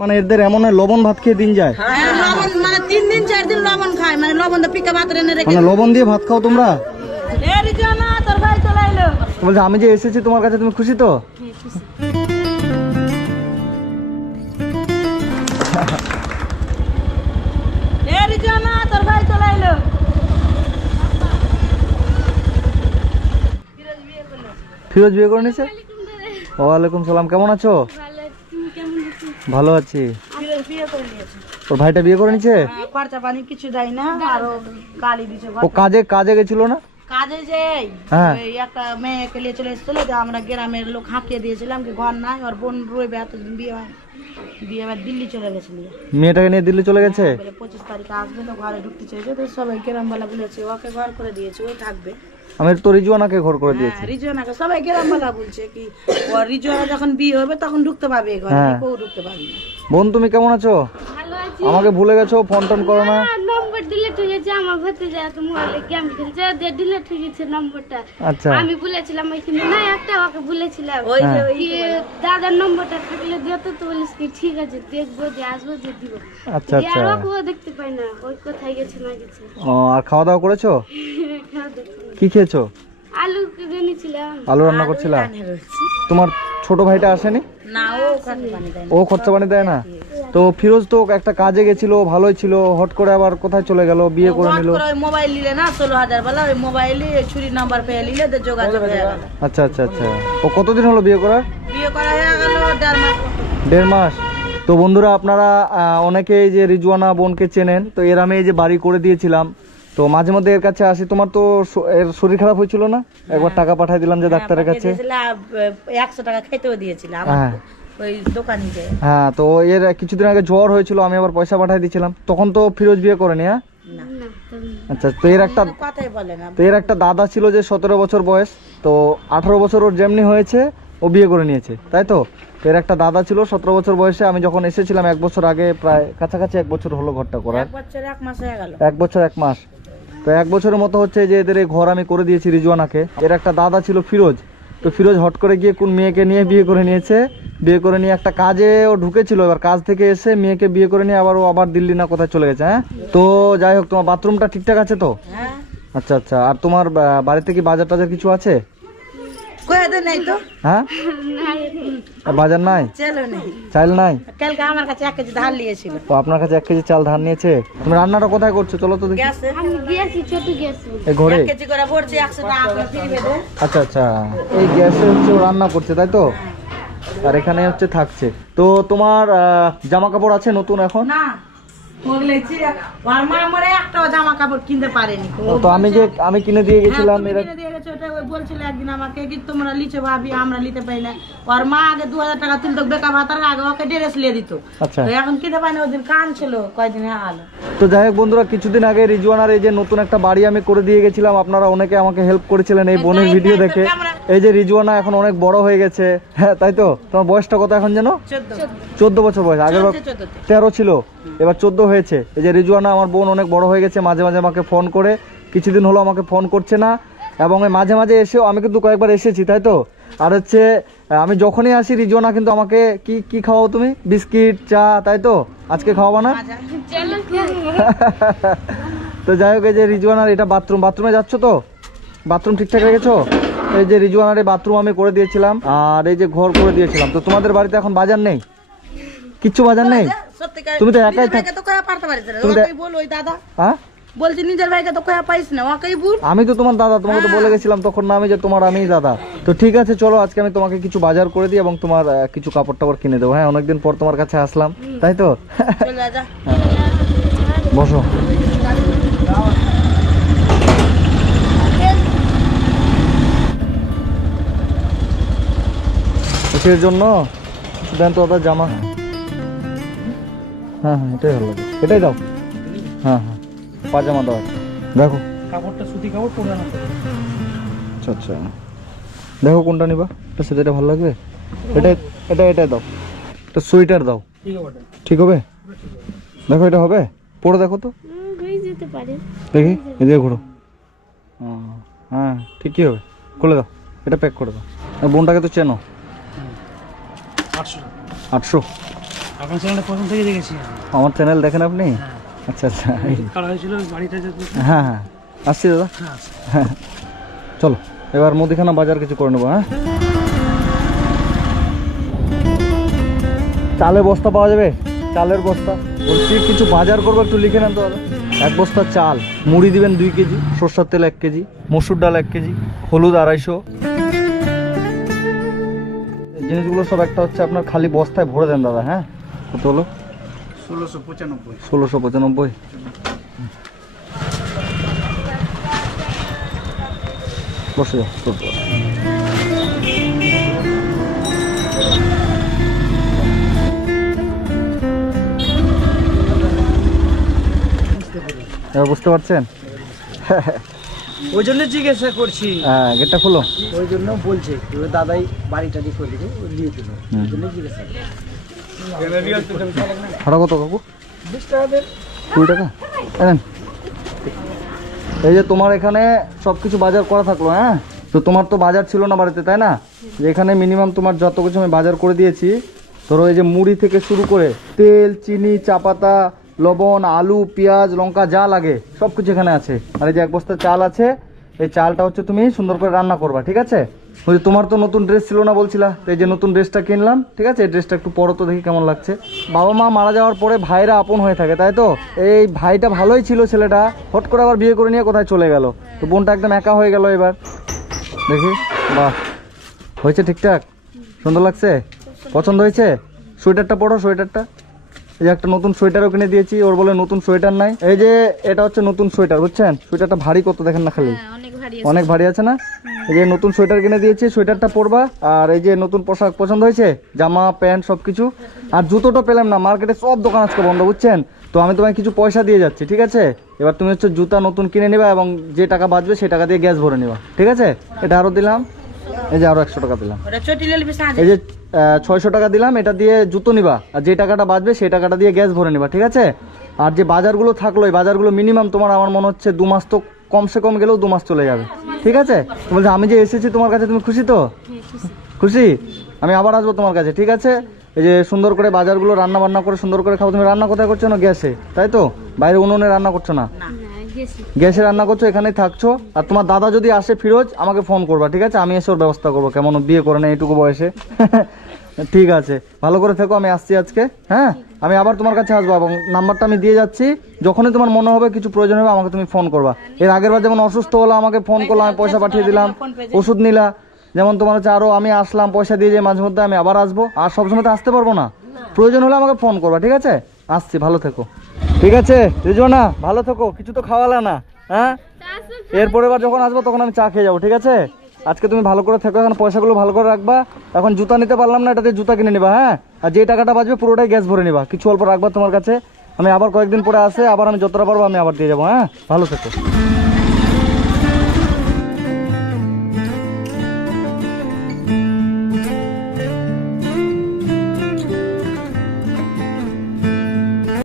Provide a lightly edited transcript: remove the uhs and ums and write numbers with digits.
মানে এদের এমন লবণ ভাত খেয়ে দিন যায়, লবণ মানে 3 দিন 4 দিন লবণ খায়, মানে লবণ দিয়ে পিকা ভাত রেনে রেখে। মানে লবণ দিয়ে ভাত খাও তোমরা? এ রিজওয়ানা তোর ভাই চলে এলো। বলছে আমি যে এসেছি তোমার কাছে, তুমি খুশি তো? এ রিজওয়ানা তোর ভাই চলে এলো। ফিরোজ বিয়ে করে নিয়েছে? ওয়ালাইকুম সালাম, কেমন আছো? ভালো আছি। ফিরোজ বিয়ে করে নিয়েছে। ওর ভাইটা বিয়ে করে নিয়েছে? খরচা পানি কিছু দেয় না, আর ও গালি দিছে। ও কাজে গেছিল না? কাজে যে হ্যাঁ। ওই একটা মেয়েকে নিয়ে চলে এসেছিল, যে আমরা গ্রামের লোক হাঁকিয়ে দিয়েছিলাম কি ঘর নাই, ওর বোন রইবে, এতদিন বিয়ে হয় বিয়ে হয় দিল্লি চলে গেছিল। মেয়েটাকে নিয়ে দিল্লি চলে গেছে? বলে 25 তারিখে আসবে, তো ঘরে ঢুকতে চাইছে, তো সবাই গ্রামবালা বলেছে ওকে ঘর করে দিয়েছে, ওই থাকবে। আমি তো রিজওয়ানাকে ঘর করে দিয়েছি। রিজওয়ানাকে সবাই গ্রামবালা বলছে কি ও রিজওয়ানা যখন বিয়ে হবে তখন ঢুকতে পাবে এই ঘরে, হ্যাঁ। কেউ ঢুকতে পারবে না। বোন তুমি কেমন আছো? আমাকে ভুলে গেছো, ফোন টোন করো না। নম্বর ডিলিট হয়ে গেছে, আমার ভর্তি যায় তো মোবাইলে গেম খেলছে, যে ডিলিট হয়ে গেছে নম্বরটা। আচ্ছা। আমি ভুলেছিলাম ওইখানে না, একটা ওকে ভুলেছিলাম ওই যে হ্যাঁ। ওই কি দাদার নম্বরটা থাকলে দিও তো, তো বলিস কি ঠিক আছে দেখবো, যে আসবো যে দিব। আচ্ছা আচ্ছা। আর ওকেও দেখতে পাই না, ওই কোথায় গেছে না গেছে। ও, আর খাওয়া দাওয়া করেছো? খাওয়া দেখতে না। কি খেয়েছো? আলু কিনেছিলাম। আলু রান্না করছিলা? তোমার ছোট ভাইটা আসেনি? না, ও খরচা পানি দেয় না। ও খরচা পানি দেয় না? তো ফিরোজ তো একটা কাজে গেছিল, ভালোই ছিল, হট করে আবার কোথায় চলে গেল, বিয়ে করে হট নিল? করে ওই মোবাইল নিলে না 16,000 বলা, ওই মোবাইলে ছুরি নাম্বার পেয়ে নিলে তো যোগাযোগ হয়ে গেল। আচ্ছা আচ্ছা আচ্ছা। ও কতদিন হলো বিয়ে করার? বিয়ে করা হয়ে গেল 1.5 মাস। 1.5 মাস। তো বন্ধুরা আপনারা অনেকেই যে রিজওয়ানা বোনকে চেনেন, তো এর আমি এই যে বাড়ি করে দিয়েছিলাম, তো মাঝে মধ্যে এর কাছে আসি। তোমার তো এর শরীর খারাপ হয়েছিল না, একবার টাকা পাঠিয়ে দিলাম যে ডাক্তারের কাছে। 100 টাকা খেতেও দিয়েছিলাম হ্যাঁ ওই দোকানিতে। হ্যাঁ, তো এর কিছুদিন আগে জ্বর হয়েছিল, আমি আবার পয়সা পাঠিয়ে দিয়েছিলাম। তখন তো ফিরোজ বিয়ে করেনি? হ্যাঁ। না, আচ্ছা, তো এর একটা কথাই বলে না। তো এর একটা দাদা ছিল যে 17 বছর বয়স, তো 18 বছর ওর যেমনি হয়েছে ও বিয়ে করে নিয়েছে, তাই তো? তো এর একটা দাদা ছিল 17 বছর বয়সে, আমি যখন এসেছিলাম 1 বছর আগে, প্রায় কাছাকাছি 1 বছর হলো ঘরটা করার। 1 বছর 1 মাস হয়ে গেল। 1 বছর 1 মাস। তো 1 বছরের মতো হচ্ছে যে এদের এই ঘর আমি করে দিয়েছি রিজওয়ানাকে। এর একটা দাদা ছিল ফিরোজ, তো ফিরোজ হট করে গিয়ে কোন মেয়েকে নিয়ে বিয়ে করে নিয়েছে। বিয়ে করে নিয়ে একটা কাজে ও ঢুকেছিল, এবার কাজ থেকে এসে মেয়েকে বিয়ে করে নিয়ে আবার ও আবার দিল্লি না কোথায় চলে গেছে। হ্যাঁ, তো যাই হোক, তোমার বাথরুমটা ঠিকঠাক আছে তো? হ্যাঁ, আচ্ছা আচ্ছা। আর তোমার বাড়িতে কি বাজার টাজার কিছু আছে? কয়ে দে নাই তো। হ্যাঁ, বাজার নাই, চলো নেই। চাল নাই? কালকে আমার কাছে 1 কেজি ধান নিয়েছিল। তো আপনার কাছে 1 কেজি চাল ধার নিয়েছে। তুমি রান্নাটা কোথায় করছো চলো তো দেখি। গ্যাসে আমি গিয়েছি, ছোট গেছি। এই ঘরে? 1 কেজি করে ভরছি, 100 টাকা করে ফ্রি দেবে। আচ্ছা আচ্ছা, এই গ্যাসে হচ্ছে ও রান্না করছে, তাই তো? আর এখানে হচ্ছে থাকছে। তো তোমার জামা কাপড় আছে নতুন এখন? না, ওগুলোছি আর মা মরে একটা জামা কাপড় কিনতে পারেনি। তো আমি কিনে দিয়ে গেছিলাম। হ্যাঁ, এরা তুমি কিনে দিয়ে গেছো, ওটা ওই বলছিল একদিন আমাকে কি তোমরা লিচে ভাবি, আমরা নিতে পাই না। ওর মা আগে 2000 টাকা তুলতো বেকা ভাতার আগে, ওকে ড্রেস লিয়ে দিত। আচ্ছা। তো এখন কিনতে পাই না, ওদিন কান ছিল কয়দিন হলো। তো যাই হোক বন্ধুরা, কিছুদিন আগে রিজওয়ানার এই যে নতুন একটা বাড়ি আমি করে দিয়ে গেছিলাম, আপনারা অনেকে আমাকে হেল্প করেছিলেন এই বোনের ভিডিও দেখে। এই যে রিজওয়ানা এখন অনেক বড় হয়ে গেছে, হ্যাঁ তাই তো? তোমার বয়সটা কত এখন যেন? 14 14 বছর বয়স, আগের বার 14 13 ছিল, এবার 14 হয়েছে। এই যে রিজওয়ানা আমার বোন অনেক বড় হয়ে গেছে, মাঝে মাঝে আমাকে ফোন করে, কিছুদিন হলো আমাকে ফোন করছে না, এবং মাঝে মাঝে এসেও আমি কিন্তু কয়েকবার এসেছি, তাই তো? আর হচ্ছে আমি যখনই আসি রিজওয়ানা কিন্তু আমাকে কি কি খাওয়াও তুমি? বিস্কিট, চা, তাই তো? আজকে খাওয়াবা না? চলো তো যাই হোক, এই যে রিজওয়ানার এটা বাথরুমে যাচ্ছ তো? বাথরুম ঠিকঠাক রেখেছো? এই যে রিজওয়ানার এই বাথরুম আমি করে দিয়েছিলাম, আর এই যে ঘর করে দিয়েছিলাম। তো তোমাদের বাড়িতে এখন বাজার নেই? কিচ্ছু বাজার নেই? সত্যিকার তুমি তো একাই নিজের ভাইকে তো কয়া পারতে পারিস না, তুমি তো- ওকেই বল। ওই দাদা হ্যাঁ, বলছি নিজের ভাইকে তো কয়া পাইস না, ওকেই বল। আমি তো তোমার দাদা, তোমাকে তো বলে গেছিলাম তখন না আমি যে তোমার আমিই দাদা। তো ঠিক আছে, চলো আজকে আমি তোমাকে কিছু বাজার করে দিই এবং তোমার কিছু কাপড় টাপড় কিনে দেবো। হ্যাঁ, অনেকদিন পর তোমার কাছে আসলাম, তাই তো? চলে যা। বসো। কিসের জন্য দেন তো ওটা জামা? হ্যাঁ হ্যাঁ, এটাই ভালো লাগে, এটাই দাও। হ্যাঁ হ্যাঁ, পাজামা দাও। দেখো কাপড়টা সুতি কাপড় পরে না। আচ্ছা আচ্ছা, দেখো কোনটা নিবা, এটা সেটা ভালো লাগবে। এটা দাও, এটা সোয়েটার দাও, ঠিক আছে, ঠিক হবে? দেখো এটা হবে, পরে দেখো তো, হয়ে যেতে পারে। দেখি এদিকে ঘুরো। হ্যাঁ ঠিকই হবে, খুলে দাও, এটা প্যাক করে দাও। আর বোনটাকে তো চেনো? 800 800? আপনার চ্যানেলটা প্রথম থেকে দেখেছি আমি। আমার চ্যানেল দেখেন আপনি? হ্যাঁ। আচ্ছা আচ্ছা। কারা হয়েছিল ওই বাড়িটা যদি হ্যাঁ হ্যাঁ আসছি দাদা। হ্যাঁ হ্যাঁ চলো এবার মুদিখানা বাজার কিছু করে নেবো। হ্যাঁ চালের বস্তা পাওয়া যাবে? চালের বস্তা বলছি কিছু বাজার করবো, একটু লিখে নেন তো দাদা। 1 বস্তা চাল, মুড়ি দিবেন 2 কেজি, সরষের তেল 1 কেজি, মসুর ডাল 1 কেজি, হলুদ 250। এই জিনিসগুলো সব একটা হচ্ছে আপনার খালি বস্তায় ভরে দেন দাদা। হ্যাঁ কত হলো? 1695। 1695। বসে যাও চলতে পারো। এবার বুঝতে পারছেন? ওই জন্য জিজ্ঞাসা করছি, হ্যাঁ গেটটা খুলো। ওই জন্য বলছে ওই দাদাই বাড়িটা দিয়ে করে দিকে ওই দিয়ে দিল, ওই জন্য জিজ্ঞাসা। ভাড়া কত কাকু? 20 টাকা দেন। 20 টাকা এনেন। এই যে তোমার এখানে সব কিছু বাজার করা থাকলো। হ্যাঁ তো তোমার তো বাজার ছিল না বাড়িতে, তাই না? যে এখানে মিনিমাম তোমার যত কিছু আমি বাজার করে দিয়েছি, ধরো এই যে মুড়ি থেকে শুরু করে তেল, চিনি, চা পাতা, লবণ, আলু, পেঁয়াজ, লঙ্কা যা লাগে সব কিছু এখানে আছে। আর এই যে 1 বস্তা চাল আছে, এই চালটা হচ্ছে তুমি সুন্দর করে রান্না করবা, ঠিক আছে? ওই যে তোমার তো নতুন ড্রেস ছিল না বলছিলা, তো এই যে নতুন ড্রেসটা কিনলাম, ঠিক আছে? এই ড্রেসটা একটু পরো তো দেখি কেমন লাগছে। বাবা মা মারা যাওয়ার পরে ভাইরা আপন হয়ে থাকে, তাই তো? এই ভাইটা ভালোই ছিল ছেলেটা, হট করে আবার বিয়ে করে নিয়ে কোথায় চলে গেল, তো বোনটা একদম একা হয়ে গেল। এবার দেখি, বাহ হয়েছে ঠিকঠাক, সুন্দর লাগছে, পছন্দ হয়েছে? সোয়েটারটা পরো, সোয়েটারটা। এই যে একটা নতুন সোয়েটারও কিনে দিয়েছি, ওর বলে নতুন সোয়েটার নাই। এই যে এটা হচ্ছে নতুন সোয়েটার, বুঝছেন? সোয়েটারটা ভারী কত দেখেন না, খালি অনেক ভারী আছে না? এই যে নতুন সোয়েটার কিনে দিয়েছি, সোয়েটারটা পরবা। আর এই যে নতুন পোশাক পছন্দ হয়েছে, জামা প্যান্ট সবকিছু। আর জুতোটা পেলাম না, মার্কেটে সব দোকান আজকে বন্ধ, বুঝছেন? তো আমি তোমায় কিছু পয়সা দিয়ে যাচ্ছি, ঠিক আছে? এবার তুমি হচ্ছে জুতা নতুন কিনে নিবা এবং যে টাকা বাঁচবে সেই টাকা দিয়ে গ্যাস ভরে নিবা, ঠিক আছে? এটা আরো দিলাম, এই যে আরো 100 টাকা দিলাম। ওটা চটি লেলবি সাজে এই যে 600 টাকা দিলাম, এটা দিয়ে জুতো নিবা, আর যে টাকাটা বাঁচবে সেই টাকাটা দিয়ে গ্যাস ভরে নিবা, ঠিক আছে? আর যে বাজারগুলো থাকলো, এই বাজারগুলো মিনিমাম তোমার আমার মনে হচ্ছে 2 মাস, তো কমসে কম গেলেও 2 মাস চলে যাবে, ঠিক আছে? তো বলছে আমি যে এসেছি তোমার কাছে, তুমি খুশি তো? খুশি? আমি আবার আসবো তোমার কাছে, ঠিক আছে? এই যে সুন্দর করে বাজারগুলো রান্না বান্না করে সুন্দর করে খাবো। তুমি রান্না কোথায় করছো না? গ্যাসে, তাই তো? বাইরে উনুনে রান্না করছো না, গ্যাসে রান্না করছো, এখানেই থাকছো। আর তোমার দাদা যদি আসে ফিরোজ, আমাকে ফোন করবা, ঠিক আছে? আমি এসে ওর ব্যবস্থা করবো, কেমন ও বিয়ে করে না এইটুকু বয়সে। ঠিক আছে, ভালো করে থেকো, আমি আসছি আজকে। হ্যাঁ আমি আবার তোমার কাছে আসবো এবং নাম্বারটা আমি দিয়ে যাচ্ছি, যখনই তোমার মনে হবে কিছু প্রয়োজন হবে আমাকে তুমি ফোন করবা। এর আগের বার যেমন অসুস্থ হলো আমাকে ফোন করলো, আমি পয়সা পাঠিয়ে দিলাম, ওষুধ নিলা। যেমন তোমার হচ্ছে আরো আমি আসলাম, পয়সা দিয়ে যাই মাঝে মধ্যে, আমি আবার আসবো। আর সবসময় তো আসতে পারবো না, প্রয়োজন হলে আমাকে ফোন করবা, ঠিক আছে? আসছি, ভালো থেকো, ঠিক আছে? রিজওয়ানা ভালো থেকো, কিছু তো খাওয়ালা না। হ্যাঁ এরপরে বার যখন আসবো তখন আমি চা খেয়ে যাবো, ঠিক আছে? আজকে তুমি ভালো করে থেকো, এখন পয়সাগুলো ভালো করে রাখবা। এখন জুতা নিতে পারলাম না, এটাতে জুতা কিনে নিবা। হ্যাঁ আর যে টাকাটা বাঁচবে পুরোটাই গ্যাস ভরে নিবা, কিছু অল্প রাখবা তোমার কাছে। আমি আবার কয়েকদিন পরে আসে, আবার আমি যতটা পারবো আমি আবার দিয়ে যাবো। হ্যাঁ ভালো থেকো।